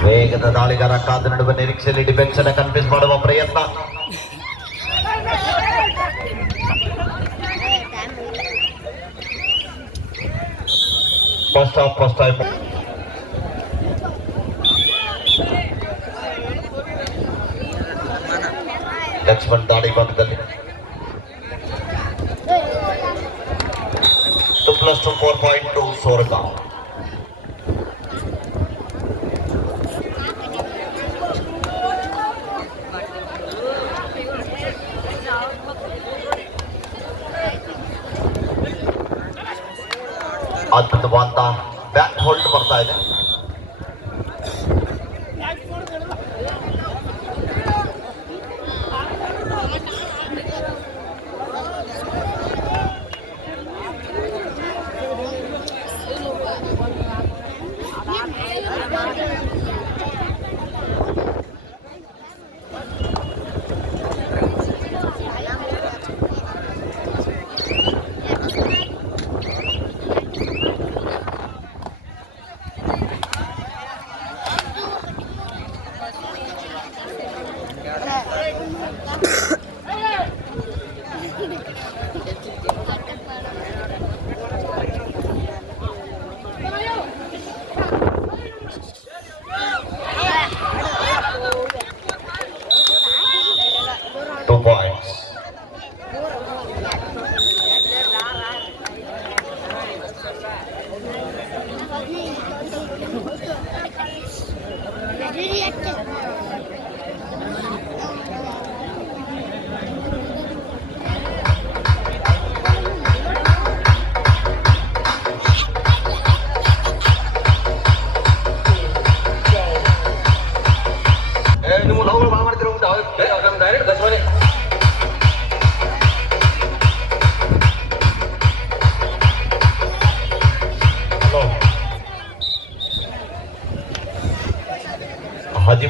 ವೇಗದ ದಾಳಿಗಾರ ಕಾದು ನಡುವೆ ನಿರೀಕ್ಷೆಯಲ್ಲಿ ಡಿಫೆನ್ಸ್ ಅನ್ನ ಕನ್ಫ್ಯೂಸ್ ಮಾಡುವ ಪ್ರಯತ್ನ first of first time Lakshman ದಾಳಿ ಭಾಗದಲ್ಲಿ two plus two four point to Sorgaon ಅದ್ಭುತವಾದ ಬ್ಯಾಕ್ ಹೋಲ್ಡ್ ಬರ್ತಾ ಇದೆ.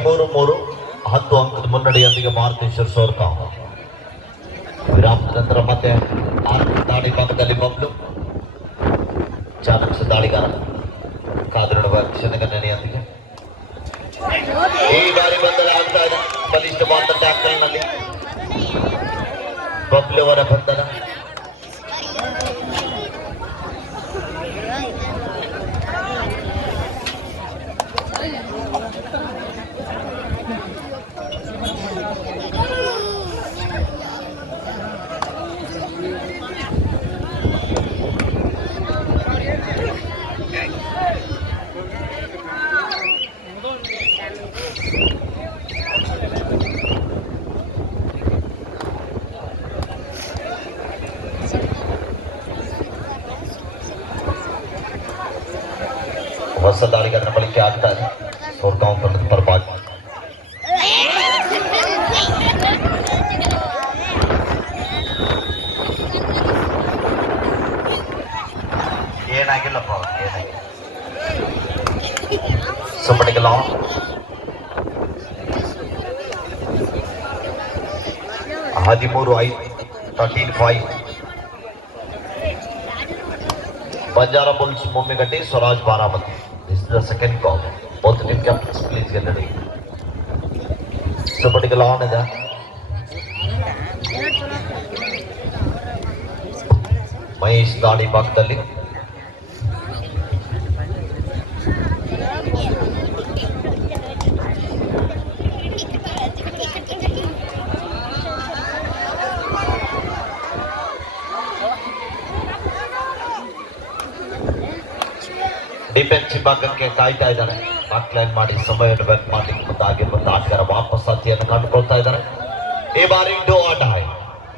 ಹದಿಮೂರು ಮೂರು ಹತ್ತು ಅಂಕದ ಮುನ್ನಡೆಯೊಂದಿಗೆ ಮಾರುತೇಶ್ವರ ಸೋರ್ಕ ವಿರಾಮದ ನಂತರ ಮತ್ತೆ ಆರು ದಾಳಿ ಭಾಗದಲ್ಲಿ ಬಬ್ಲು ಚಾಣಕ್ಷ ದಾಳಿಗಾರ ಕಾದಿರುವ ಕ್ಷಣಗಣನೆಯೊಂದಿಗೆ ಹೊಸ ದಾಳಿಗಾರನ ಬಳಕೆ ಆಗ್ತಾ ಹದಿಮೂರು ಐದು thirteen five Banjara Bulls Mummigatti Swaraj Baramati this the second call both team captains please get ready ಸುಮ್ಮನಿಗೆಲ್ಲ on ಇದೆ ಮಹೇಶ್ ದಾಳಿ ಭಾಗದಲ್ಲಿ ಭಾಗಕ್ಕೆ ಕಾಯ್ತಾ ಇದ್ದಾರೆ. ಲೈನ್ ಮಾಡಿ ಸಮಯವನ್ನು ವ್ಯಕ್ತ ಮಾಡಲಿಕ್ಕೆ ಮುಂದಾಗಿರುವಂತ ಆಟಗಾರ ವಾಪಸ್ ಸತಿಯನ್ನು ಕಂಡುಕೊಳ್ತಾ ಇದ್ದಾರೆ. ಈ ಬಾರಿ ಡೋ ಆಟ ಹಾಯ್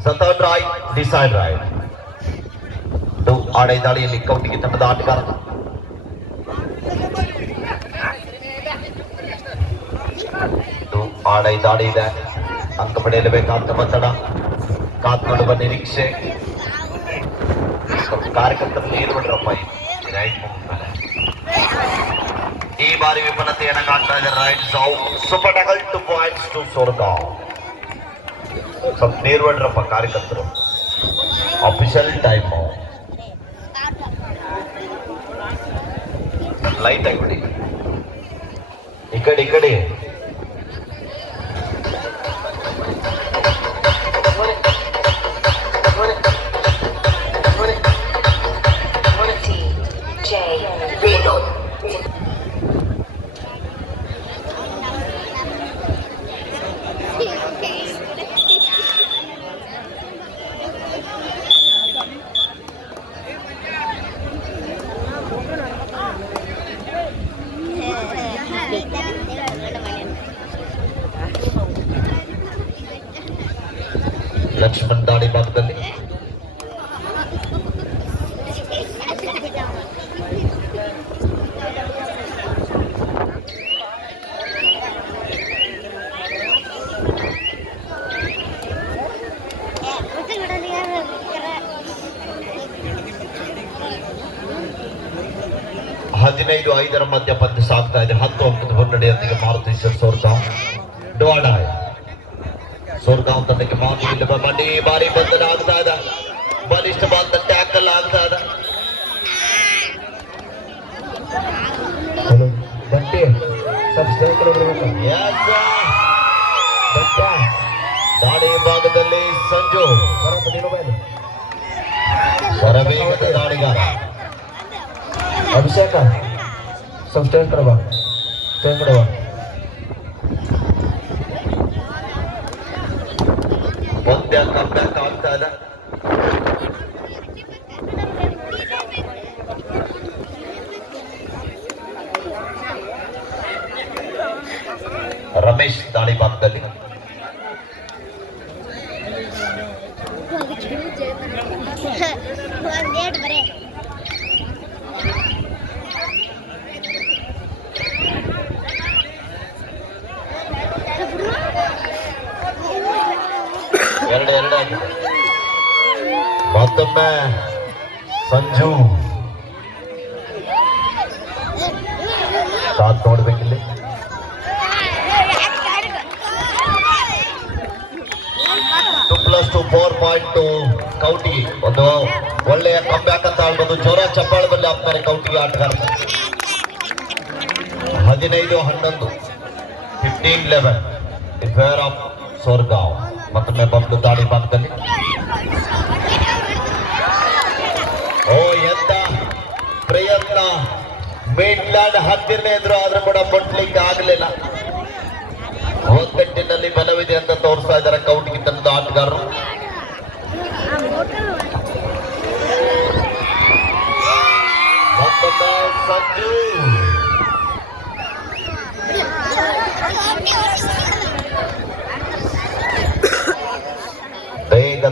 ಸತನ್ ರಾಯ್ ಡಿಸೈಡ್ ರಾಯ್. ಡೋ ಆಡೈ ದಾಳಿಯಲ್ಲಿ ಕೌಟಿಗೆ ತಂಡದ ಆಟಗಾರ. ಆಡೈ ದಾಳಿ ಇದೆ. ಅಂಕ ಪಡೆಯಲೇಬೇಕಾದ ಒತ್ತಡ. ಕಾತ್ ನೋಡುವ ನಿರೀಕ್ಷೆ. ಕಾರ್ಯಕರ್ತರು ನೀರು ಬಿಡ್ರಪ್ಪ ಬಾರಿ ವಿಫಲತೆಯನ್ನು ಕಾಣ್ತಾ ಇದ್ದಾರೆ right so super tackle two points to Sorgaon ಸ್ವಲ್ಪ ನೀರು ಬಿಡ್ರಪ್ಪ ಕಾರ್ಯಕರ್ತರು ಅಫಿಷಿಯಲ್ ಟೈಮ್ ಲೈಟ್ ಆಗಿಬಿಡಿ ಈ ಕಡೆ ಈ ಕಡೆ ಮಧ್ಯ ಪಂದ್ಯ ಸಾಗ್ತಾ ಇದೆ ಹತ್ತು ಅಂಕದ ಮುನ್ನಡೆಯೊಂದಿಗೆ ಮಾರುತಿ ಸೋರ್ಗಾಂವ್ ಡೋಡಾಯ್ ಸೋರ್ಗಾಂವ್ ತಂಡಕ್ಕೆ ಮಾತು ಇಲ್ಲವ ಮಂಡಿ ಬಾರಿ ಬಂಧನ ಆಗ್ತಾ ಇದೆ ಬಲಿಷ್ಠವಾದ ಟ್ಯಾಕಲ್ ಆಗ್ತಾ ಇದೆ ಹಲೋ ಬಟ್ಟೆ ಸ್ವಲ್ಪ ಸ್ಟೇಜ್ ಕಡೆ ಬರ್ಬೇಕು Yes, sir. ದಾಳಿ ಭಾಗದಲ್ಲಿ ಸಂಜು ಬರಪ್ಪ ನೀನು ಬೈಲು ಶರವೇಗದ ದಾಳಿಗಾರ ಅಭಿಷೇಕ ಸ್ವಲ್ಪ ಸ್ಟೇಜ್ ಕಡೆ ಬಾ. ಸ್ಟೇಜ್ ಕಡೆ ರಮೇಶ್ ದಾಳಿ ಭಾಗದಲ್ಲಿ ಒಂದೇಟ್ ಬರೇ ಎರಡು ಎರಡು ಆಗಿದೆ ಮತ್ತೊಮ್ಮೆ ಸಂಜು. ಕಾದ್ ನೋಡ್ಬೇಕಿಲ್ಲಿ. Two plus two four point to Kouti, ಒಂದು ಒಳ್ಳೆಯ ಕಂಬ್ಯಾಕ್ ಅಂತ ಹೇಳ್ಬೋದು. ಜ್ವರ ಚಪ್ಪಾಳೆ ಬಲ್ಲಿ ಹಾಕ್ತಾರೆ ಕೌಟಿಗೆ ಆಟಗಾರ. ಹದಿನೈದು, ಹನ್ನೊಂದು. Fifteen eleven in favour of Sorgaon ಮತ್ತೊಮ್ಮೆ ಬಂದು ದಾಳಿ ಭಾಗದಲ್ಲಿ. ಓ, ಎಂತ ಪ್ರಯತ್ನ. ಮೇಡ್ಲ್ಯಾಂಡ್ ಹತ್ತಿರನೇ ಇದ್ರು, ಆದ್ರೂ ಕೂಡ ಮುಟ್ಲಿಕ್ಕೆ ಆಗಲಿಲ್ಲ. ಒಗ್ಗಟ್ಟಿನಲ್ಲಿ ಬಲವಿದೆ ಅಂತ ತೋರಿಸ್ತಾ ಇದ್ದಾರೆ ಕೌಟಿಗೆ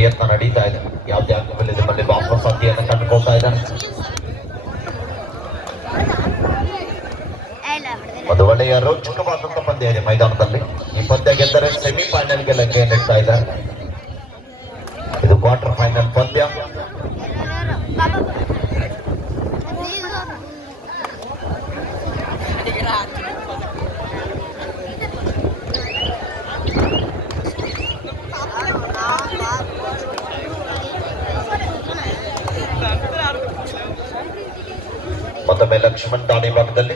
ಪ್ರಯತ್ನ ನಡೀತಾ ಇದೆ. ಯಾವುದೇ ಮಲ್ಲಿ ವಾಪಸ್ ಅತಿಯನ್ನು ಕಂಡುಕೊಳ್ತಾ ಇದ್ದಾನೆ ಒಂದು ಒಳ್ಳೆಯ ರೋಚಕವಾದಂತಹ ಪಂದ್ಯ ಇದೆ ಮೈದಾನದಲ್ಲಿ ಈ ಪಂದ್ಯ ಗೆದ್ದರೆ ಸೆಮಿಫೈನಲ್ಗೆ ಲಗ್ಗೆ ನೆಡ್ತಾ ಇದ್ದಾರೆ? ಮತ್ತೊಮ್ಮೆ ಲಕ್ಷ್ಮಣ್ ದಾಳಿ ಭಾಗದಲ್ಲಿ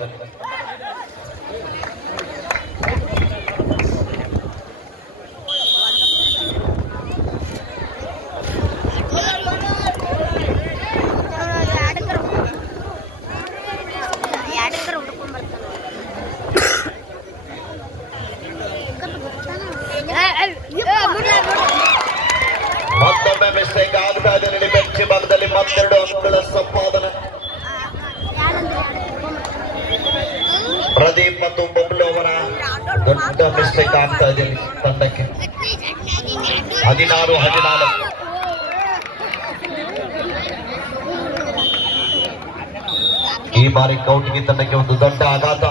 ಬಾರಿ ಕೌಟಿಗೆ ತಂಡಕ್ಕೆ ಒಂದು ದೊಡ್ಡ ಆಘಾತ.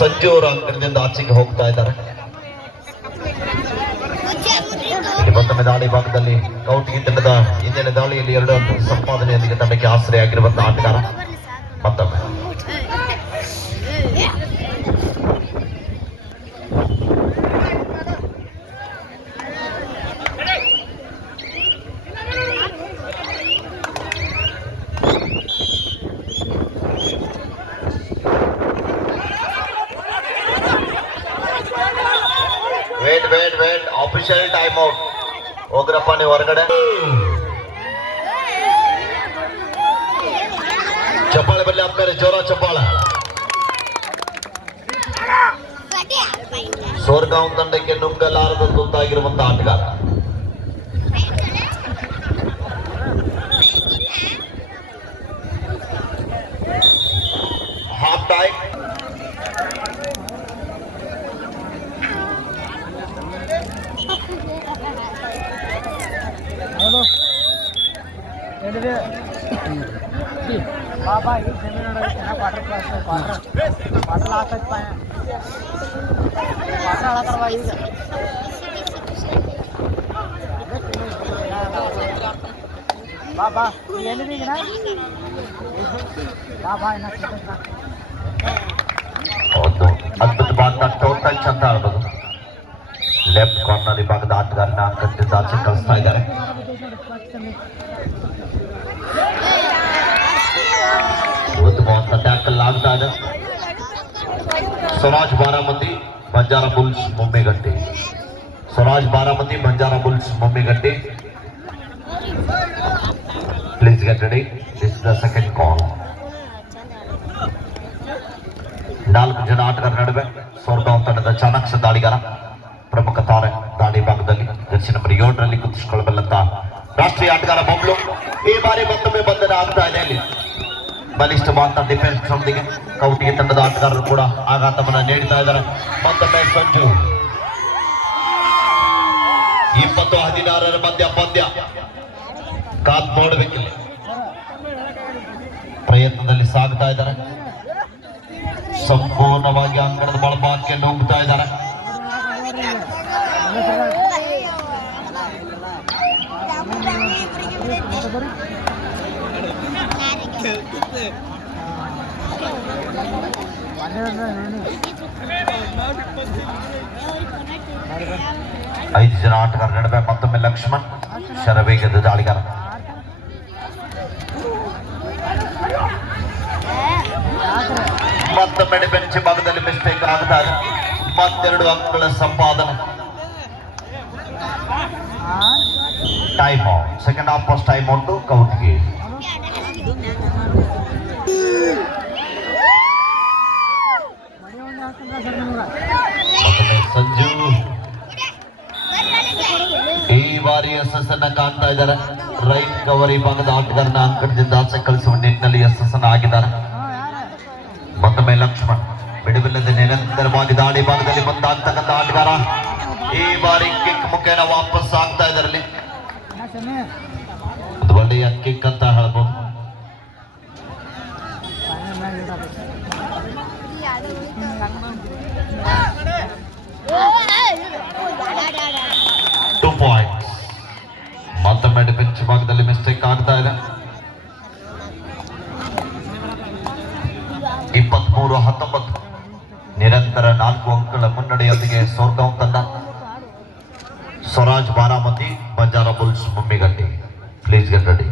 ಸಂಜೂರ ಅಂಕಣದಿಂದ ಆಚೆಗೆ ಹೋಗ್ತಾ ಇದ್ದಾರೆ. ಇಪ್ಪತ್ತೊಂಬೈ ದಾಳಿ ಭಾಗದಲ್ಲಿ ಕೌಟಿಗೆ ತಂಡದ ಹಿಂದಿನ ದಾಳಿಯಲ್ಲಿ ಎರಡು ಸಂಪಾದನೆಯೊಂದಿಗೆ ತಂಡಕ್ಕೆ ಆಶ್ರಯ ಆಗಿರುವಂತಹ ಆಟಗಾರ ಮತ್ತೊಮ್ಮೆ. ನೀವು ಹೊರಗಡೆ. ಚಪ್ಪಾಳೆ ಬರಲಿ ಆದ್ಮೇಲೆ ಜೋರ ಚಪ್ಪಾಳೆ. ಸೋರ್ಗಾಂವ್ ತಂಡಕ್ಕೆ ನುಗ್ಗಲಾರದ ತುತ್ತಾಗಿರುವಂತಹ ಆಟಗಾರ. पापा ये सेमिनार ना क्वार्टर क्लास में क्वार्टर क्वार्टर ला सकते हैं क्वार्टर ला करवाइए बाबा, ये नहीं दिख ना? बाबा ना అద్భుత భాగంగా టోటల్ చెందాలి లెఫ్ట్ కార్నర్ భాగంగా ఆటగారిని ఆకర్షించాల్సి కలుస్తాయి గారు ಅಂಕದಿಂದ ಆಚೆ ಕಳಿಸ್ತಾ ಇದ್ದಾರೆ ಉತ್ತಮವಾದ ಟ್ಯಾಕಲ್ ಆಗ್ತಾ ಇದೆ Swaraj Baramati Banjara Bulls Mummigatti Swaraj Baramati Banjara Bulls Mummigatti please get ready this the second call ನಾಲ್ಕು ಜನ ಆಟಗಾರ ನಡುವೆ ಸೋರ್ಗಾಂವ್ ತಂಡದ ಚಾಣಾಕ್ಷ ದಾಳಿಗಾರ ಪ್ರಮುಖ ತಾರೆ ದಾಳಿ ಭಾಗದಲ್ಲಿ ಜರ್ಸಿ ನಂಬರ್ ಏಳರಲ್ಲಿ ಗುರುತಿಸಿಕೊಳ್ಳಬಲ್ಲಂತ ರಾಷ್ಟ್ರೀಯ ಆಟಗಾರ ಬಬ್ಲು ಈ ಬಾರಿ ಮತ್ತೊಮ್ಮೆ ಬಂಧನ ಆಗ್ತಾ ಇದೆ ಅಲ್ಲಿ ಬಲಿಷ್ಠವಾದ ಡಿಫೆನ್ಸ್ ನೊಂದಿಗೆ ಕೌಟಿಗೆ ತಂಡದ ಆಟಗಾರರು ಕೂಡ ಆಘಾತವನ್ನು ನೀಡ್ತಾ ಇದ್ದಾರೆ. ಮತ್ತೊಮ್ಮೆ ಸಂಜು. ಇಪ್ಪತ್ತು ಹದಿನಾರರ ಮಧ್ಯ ಪಂದ್ಯ. ಕಾತ್ ನೋಡಬೇಕಿಲ್ಲ ಪ್ರಯತ್ನದಲ್ಲಿ ಸಾಗ್ತಾ ಇದ್ದಾರೆ. ಸಂಪೂರ್ಣವಾಗಿ ಅಂಗಣದ ಬಳಪಾಕ್ಕೆ ನುಗ್ಗುತ್ತಾ ಇದ್ದಾರೆ. ಐದು ಜನ ಆಟಗಾರ ನಡುವೆ ಮತ್ತೊಮ್ಮೆ ಲಕ್ಷ್ಮಣ್ ಶರವೇಗದ ದಾಳಿಗಾರ ಮತ್ತೊಮ್ಮೆ ಡಿಫೆನ್ಸ್ ಭಾಗದಲ್ಲಿ ಮಿಸ್ಟೇಕ್ ಆಗ್ತಾ ಇದೆ ಮತ್ತೆರಡು ಅಂಕಗಳ ಸಂಪಾದನೆ time out second half first time out ಕೌಂಟ್ಗೆ Sanju. ಈ ಬಾರಿ ಅನ್ನ ಕಾಣ್ತಾ ಇದ್ದಾರೆ. ರೈಟ್ ಕವರಿ ಭಾಗದ ಆಟಗಾರನ ಅಂಕಣದಿಂದ ಆಚೆ ಕಳಿಸುವ ನಿಟ್ಟಿನಲ್ಲಿ ಅನ್ನ ಆಗಿದ್ದಾರೆ. ಮತ್ತೊಮ್ಮೆ ಲಕ್ಷ್ಮಣ್, ಬಿಡುವಿಲ್ಲದೆ ನಿರಂತರವಾಗಿ ದಾಳಿ ಭಾಗದಲ್ಲಿ ಮುಂದಾಗ್ತಕ್ಕಂಥ ಆಟಗಾರ. ಈ ಬಾರಿ ಕಿಕ್ ಮುಖೇನ ವಾಪಸ್ ಆಗ್ತಾ ಇದ್ದಾರೆ ಒಳ್ಳೆಯ ಕಿಕ್ ಅಂತ ಹೇಳ್ಬೋದು ಫೈನಲ್ ಮ್ಯಾಚ್ ಇಡೋದು ಟೂ ಪಾಯಿಂಟ್ಸ್ ಮತ್ತೊಮ್ಮೆ ಡಿಫೆನ್ಸ್ ಭಾಗದಲ್ಲಿ ಮಿಸ್ಟೇಕ್ ಆಗ್ತಾ ಇದೆ ಇಪ್ಪತ್ಮೂರು ಹತ್ತೊಂಬತ್ತು ನಿರಂತರ ನಾಲ್ಕು ಅಂಕಗಳ ಮುನ್ನಡೆಯೊಂದಿಗೆ ಸೋರ್ಗಾಂವ್ ತಂಡ Swaraj Baramati Banjara bulls Mummigatti please get ready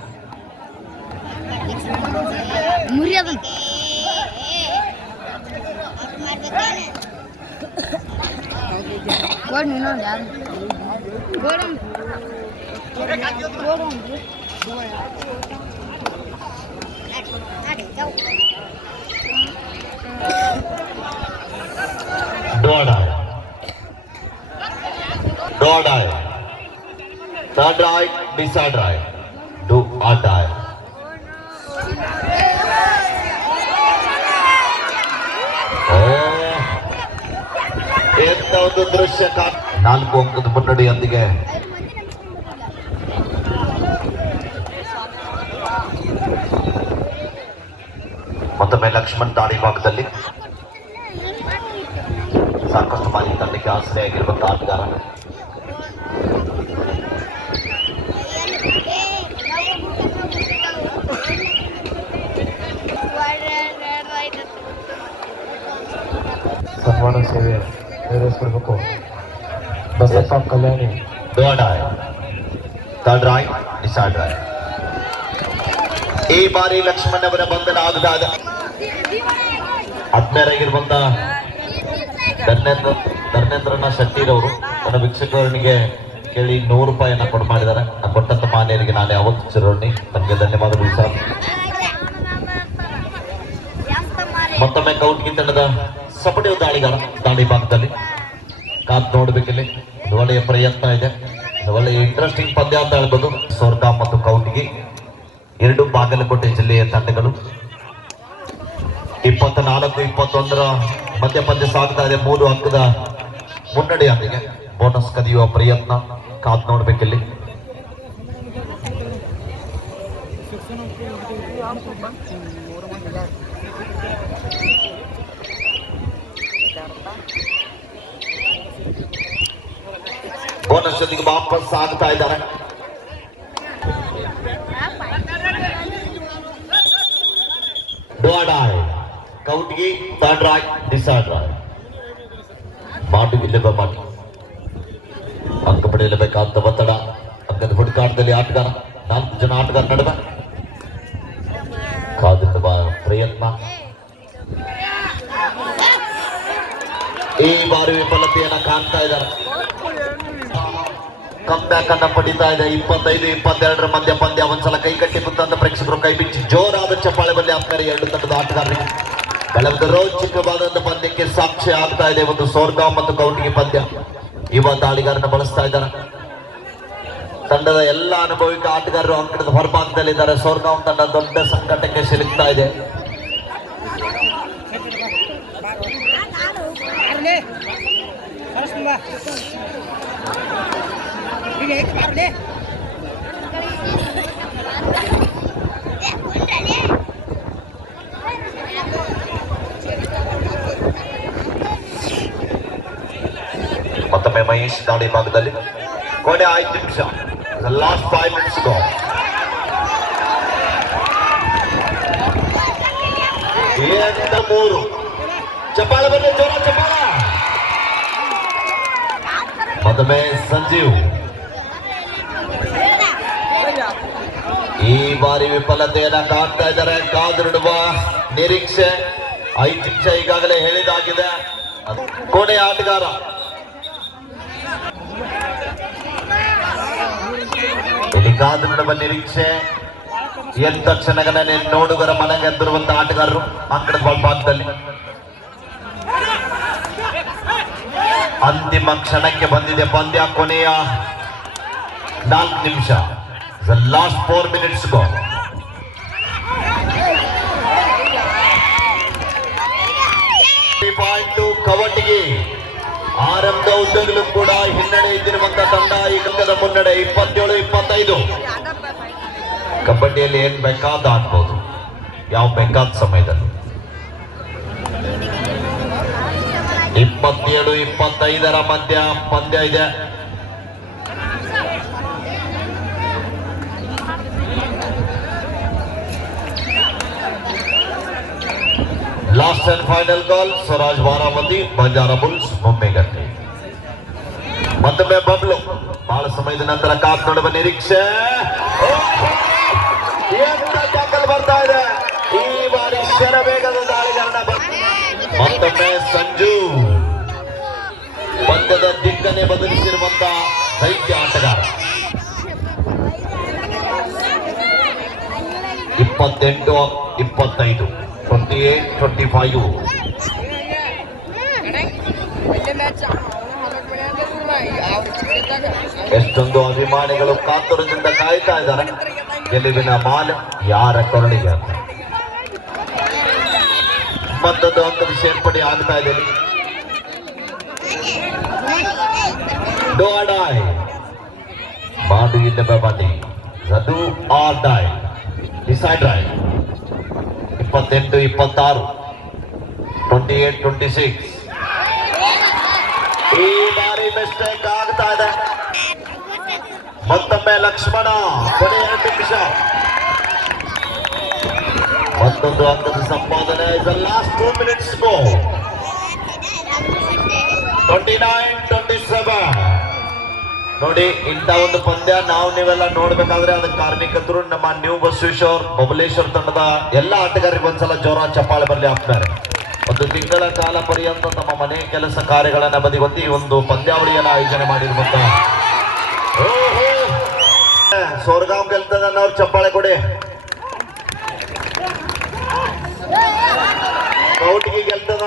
मुरियाबन What you know, Dad? Go down. Go down. Go down. દોડાય દોડાય સડરાય ડિસડરાય ડુ આડાય ಒಂದು ದೃಶ್ಯ ನಾಲ್ಕು ಅಂಕದ ಮುನ್ನಡೆಯೊಂದಿಗೆ ಮತ್ತೊಮ್ಮೆ ಲಕ್ಷ್ಮಣ್ ತಾಳಿ ಭಾಗದಲ್ಲಿ ಸಾಕಷ್ಟು ಬಾರಿ ತಂಡಕ್ಕೆ ಆಸರೆಯಾಗಿರುವಂತಹ ಆಟಗಾರ ಸನ್ಮಾನ ಸೇವೆ ಬಸಪ್ಪ ಕಲ್ಯಾಣಿ I. Third right, decide right. ಈ ಬಾರಿ ಲಕ್ಷ್ಮಣ್ ಅವರ ಬಂಧನ ಆಗದಾದ ಆತ್ಮೀಯರಾಗಿರುವಂತ ಧರ್ಮೇಂದ್ರ ಧರ್ಮೇಂದ್ರನ ಶೆಟ್ಟಿರವರು ತನ್ನ ವೀಕ್ಷಕರಿಗೆ ಕೇಳಿ ನೂರು ರೂಪಾಯಿಯನ್ನ ಕೊಡ್ ಮಾಡಿದ್ದಾರೆ. ನಾನು ಕೊಟ್ಟಂತ ಮಾನ್ಯರಿಗೆ ನಾನು ಯಾವತ್ತೂ ಚಿರೋಣಿ ನನಗೆ ಧನ್ಯವಾದಗಳು ಸರ್. ಮತ್ತೊಮ್ಮೆ ಕೌಟ್ಗಿ ತಂಡದ ಸಪಟಿ ದಾಳಿಗಾರ ದಾಳಿ ಭಾಗದಲ್ಲಿ. ಕಾತ್ ನೋಡ್ಬೇಕಿಲ್ಲಿ. ಇದು ಒಳ್ಳೆಯ ಪ್ರಯತ್ನ ಇದೆ. ಒಂದು ಒಳ್ಳೆಯ ಇಂಟ್ರೆಸ್ಟಿಂಗ್ ಪಂದ್ಯ ಅಂತ ಹೇಳ್ಬೋದು. ಸೋರ್ಕಾ ಮತ್ತು ಕೌಟ್ಗಿ ಎರಡು ಬಾಗಲಕೋಟೆ ಜಿಲ್ಲೆಯ ತಂಡಗಳು. ಇಪ್ಪತ್ತ ನಾಲ್ಕು ಇಪ್ಪತ್ತೊಂದರ ಮಧ್ಯ ಪಂದ್ಯ ಸಾಗ್ತಾ ಇದೆ. ಮೂರು ಅಂಕದ ಮುನ್ನಡೆಯೊಂದಿಗೆ ಬೋನಸ್ ಕದಿಯುವ ಪ್ರಯತ್ನ ಕಾದ್ ನೋಡ್ಬೇಕಿಲ್ಲಿ ಬೋನಸ್ ಜೊತೆಗೆ ವಾಪಸ್ ಆಗ್ತಾ ಇದ್ದಾರೆ. ಕೌಟ್ಗಿ ಥರ್ಡ್ ರಾಯ್, ಡಿಸಾರ್ಡ್ ರಾಯ್. ಮಾಡು ಇಲ್ಲದ ಮಾಟು ಅಂಕ ಪಡೆಯಲೇಬೇಕಾದ ಒತ್ತಡ. ಅಂಕದ ಹುಡುಕಾಟದಲ್ಲಿ ಆಟಗಾರ, ನಾಲ್ಕು ಜನ ಆಟಗಾರ ನಡುವೆ. ಕಾದಿರುವ ಪ್ರಯತ್ನ. ಈ ಬಾರಿ ವಿಫಲತೆಯನ್ನ ಕಾಣ್ತಾ ಇದ್ದಾರೆ. ಕಮ್ ಬ್ಯಾಕ್ ಅನ್ನ ಪಡಿತಾ ಇದೆ ಇಪ್ಪತ್ತೈದು ಇಪ್ಪತ್ತೆರಡರ ಮಧ್ಯ ಪಂದ್ಯ ಒಂದ್ಸಲ ಕೈ ಕಟ್ಟಿ ಕುತ್ತಂತ ಪ್ರೇಕ್ಷಕರು ಕೈ ಬಿಚ್ಚಿ ಜೋರಾದ ಚಪ್ಪಾಳೆ ಬಂದು ಆಗ್ತಾರೆ ಎರಡು ತಂಡದ ಆಟಗಾರರಿಗೆ ಬೆಳಗ್ಗೆ ರೋಚಕವಾದ ಪಂದ್ಯಕ್ಕೆ ಸಾಕ್ಷಿ ಆಗ್ತಾ ಇದೆ ಒಂದು ಸೋರ್ಗಾ ಮತ್ತು ಕೌಟಿಗೆ ಪಂದ್ಯ ಯುವ ದಾಳಿಗಾರನ ಬಳಸ್ತಾ ಇದ್ದಾರೆ ತಂಡದ ಎಲ್ಲ ಅನುಭವಿಕ ಆಟಗಾರರು ಅಂಕಣದ ಹೊರಭಾಗದಲ್ಲಿದ್ದಾರೆ ಸೋರ್ಗಾಂವ್ ತಂಡ ದೊಡ್ಡ ಸಂಕಟಕ್ಕೆ ಸಿಲುಕ್ತಾ ಇದೆ ಕಳಿಸ್ತೀನಿ ಬಾ ಇಲ್ಲಿ ಬಾರ್ಲೆ ಮತ್ತೊಮ್ಮೆ ಮಹೇಶ್ ದಾಳಿ ಭಾಗದಲ್ಲಿ ಕೊನೆ ಐದು ನಿಮಿಷ ಲಾಸ್ಟ್ ಫೈವ್ ಮಿನಿಟ್ಸ್ ಗೋ ಎಂತ ಮೂರು ಚಪ್ಪಾಳೆ ಬನ್ನಿ ಜೋರ ಚಪ್ಪಾಳ ಮತ್ತೊಮ್ಮೆ ಸಂಜೀವ್ ಈ ಬಾರಿ ವಿಫಲತೆಯನ್ನ ಕಾಣ್ತಾ ಇದ್ದಾರೆ. ಕಾದಿಡುವ ನಿರೀಕ್ಷೆ ಐದು ನಿಮಿಷ ಈಗಾಗಲೇ ಹೇಳಿದಾಗಿದೆ. ಕೋಣೆ ಆಟಗಾರ. ಇಲ್ಲಿ ಕಾದಿಡುವ ನಿರೀಕ್ಷೆ ಎಂತ ಕ್ಷಣಗಳಲ್ಲಿ ನೋಡುಗರ ಮನೆಗೆ ಎದ್ದಿರುವಂತಹ ಆಟಗಾರರು ಅಂಕಣದ ಭಾಗದಲ್ಲಿ ಅಂತಿಮ ಕ್ಷಣಕ್ಕೆ ಬಂದಿದೆ ಪಂದ್ಯ ಕೊನೆಯ ನಾಲ್ಕು ನಿಮಿಷ. Last four minutes go point ಕವಟಿಗೆ ಆರಂಭ ಉದ್ದಗಲೂ ಕೂಡ ಹಿನ್ನಡೆ ಇದ್ದಿರುವಂತ ತಂಡ ಈ ಗಂಗದ ಮುನ್ನಡೆ ಇಪ್ಪತ್ತೇಳು, ಇಪ್ಪತ್ತೈದು. ಕಬಡ್ಡಿಯಲ್ಲಿ ಏನ್ ಬೇಕಾದ ಆಡ್ಬೋದು ಯಾವ ಬೇಕಾದ ಸಮಯದಲ್ಲಿ. ಇಪ್ಪತ್ತೇಳು, ಇಪ್ಪತ್ತೈದರ ಮಧ್ಯ ಪಂದ್ಯ ಇದೆ. Last and final call Swaraj Baramati Banjara bulls ಮೊಮ್ಮೆಗಟ್ಟೆ ಮತ್ತೊಮ್ಮೆ ಬಬ್ಲು ಬಹಳ ಸಮಯದ ನಂತರ ಕಾಪ್ ನೋಡುವ ನಿರೀಕ್ಷೆ ಟ್ಯಾಕಲ್ ಬರ್ತಾ ಇದೆ? ಈ ಬಾರಿ ಶರವೇಗದ ದಾಳಿಗಾರನ ಮತ್ತೊಮ್ಮೆ ಸಂಜು ಪಂದ್ಯದ ದಿಕ್ಕನೆ ಬದಲಿಸಿರುವಂತ ದೈತ್ಯ ಆಟಗಾರ. ಇಪ್ಪತ್ತೆಂಟು, ಇಪ್ಪತ್ತೈದು. ಟ್ವೆಂಟಿ ಏಟ್ ಟ್ವೆಂಟಿ ಫೈವ್ ಎಷ್ಟೊಂದು ಅಭಿಮಾನಿಗಳು ಕಾತುರದಿಂದ ಕಾಯ್ತಾ ಇದ್ದಾರೆ ಗೆಲುವಿನ ಮಾಲ್ ಯಾರ ಕೊರಳಿಗೆ ಅಂತ ಮತ್ತೊಂದು ಅಂಕದ ಸೇರ್ಪಡೆ ಆಗ್ತಾ ಇದೆ ಇಲ್ಲಿ. Do or die. Badu in the body. ಇಪ್ಪತ್ತೆಂಟು, ಇಪ್ಪತ್ತಾರು ಟ್ವೆಂಟಿ ಏಟ್ ಟ್ವೆಂಟಿ ಸಿಕ್ಸ್ ಈ ಬಾರಿ ಮಿಸ್ಟೇಕ್ ಆಗ್ತಾ ಇದೆ. ಮತ್ತೊಮ್ಮೆ ಲಕ್ಷ್ಮಣ ಕೊನೆಯ ನಿಮಿಷ. ಮತ್ತೊಂದು ಅಂಕದ ಸಂಪಾದನೆ. Last two minutes go twenty nine ನೋಡಿ, ಇಂಥ ಒಂದು ಪಂದ್ಯ ನಾವು ನೀವೆಲ್ಲ ನೋಡ್ಬೇಕಾದ್ರೆ ಅದಕ್ಕೆ ಕಾರ್ಮಿಕರು ನಮ್ಮ ನ್ಯೂ ಬಸವೇಶ್ವರ್ ಬಬಲೇಶ್ವರ್ ತಂಡದ ಎಲ್ಲ ಆಟಗಾರರಿಗೆ ಒಂದ್ಸಲ ಜೋರ ಚಪ್ಪಾಳೆ ಬರಲಿ ಹಾಕ್ತಾರೆ ಒಂದು ತಿಂಗಳ ಕಾಲ ಪರ್ಯಂತ ತಮ್ಮ ಮನೆ ಕೆಲಸ ಕಾರ್ಯಗಳನ್ನ ಬದಿಗೊತ್ತಿ ಒಂದು ಪಂದ್ಯಾವಳಿಯನ್ನ ಆಯೋಜನೆ ಮಾಡಿರುವಂತ ಸೋರ್ಗಾಂವ್ ಗೆಲ್ತದ ಅವ್ರು ಚಪ್ಪಾಳೆ ಕೊಡಿ. ಕೌಟಿಗೆ ಗೆಲ್ತದ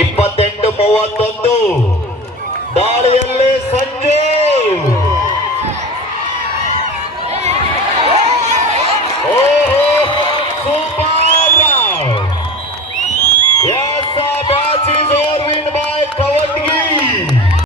ಇಪ್ಪತ್ತೆಂಟು ಮೂವತ್ತೊಂದು. ದಾಳಿಯಲ್ಲಿ ಸಂಜೆ